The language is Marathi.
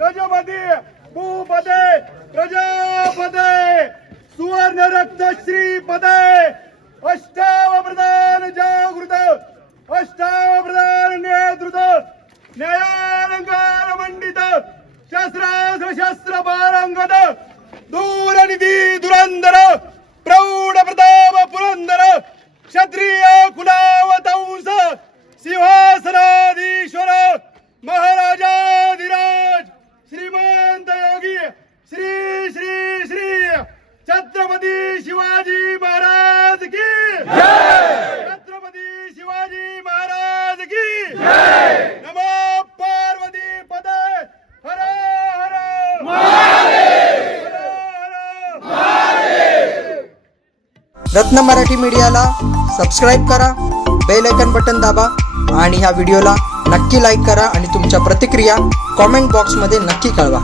गजपती भूपदे प्रजापदे सुवर्ण रक्त श्री पदे अष्टावप्रधान जागृत अष्टावप्रधान नेतृत न्यायालंकार मंडित शस्त्रास्त्र शस्त्र पारंगत दूरनिधी दुरंत श्री श्री श्री छत्रपती शिवाजी महाराज की छत्रपती शिवाजी महाराज की नमो पार्वती पदे हर हर। रत्न मराठी मीडियाला सबस्क्राईब करा बेल आयकन बटन दाबा आणि ह्या व्हिडिओला नक्की लाईक करा आणि तुमच्या प्रतिक्रिया कॉमेंट बॉक्समध्ये नक्की कळवा.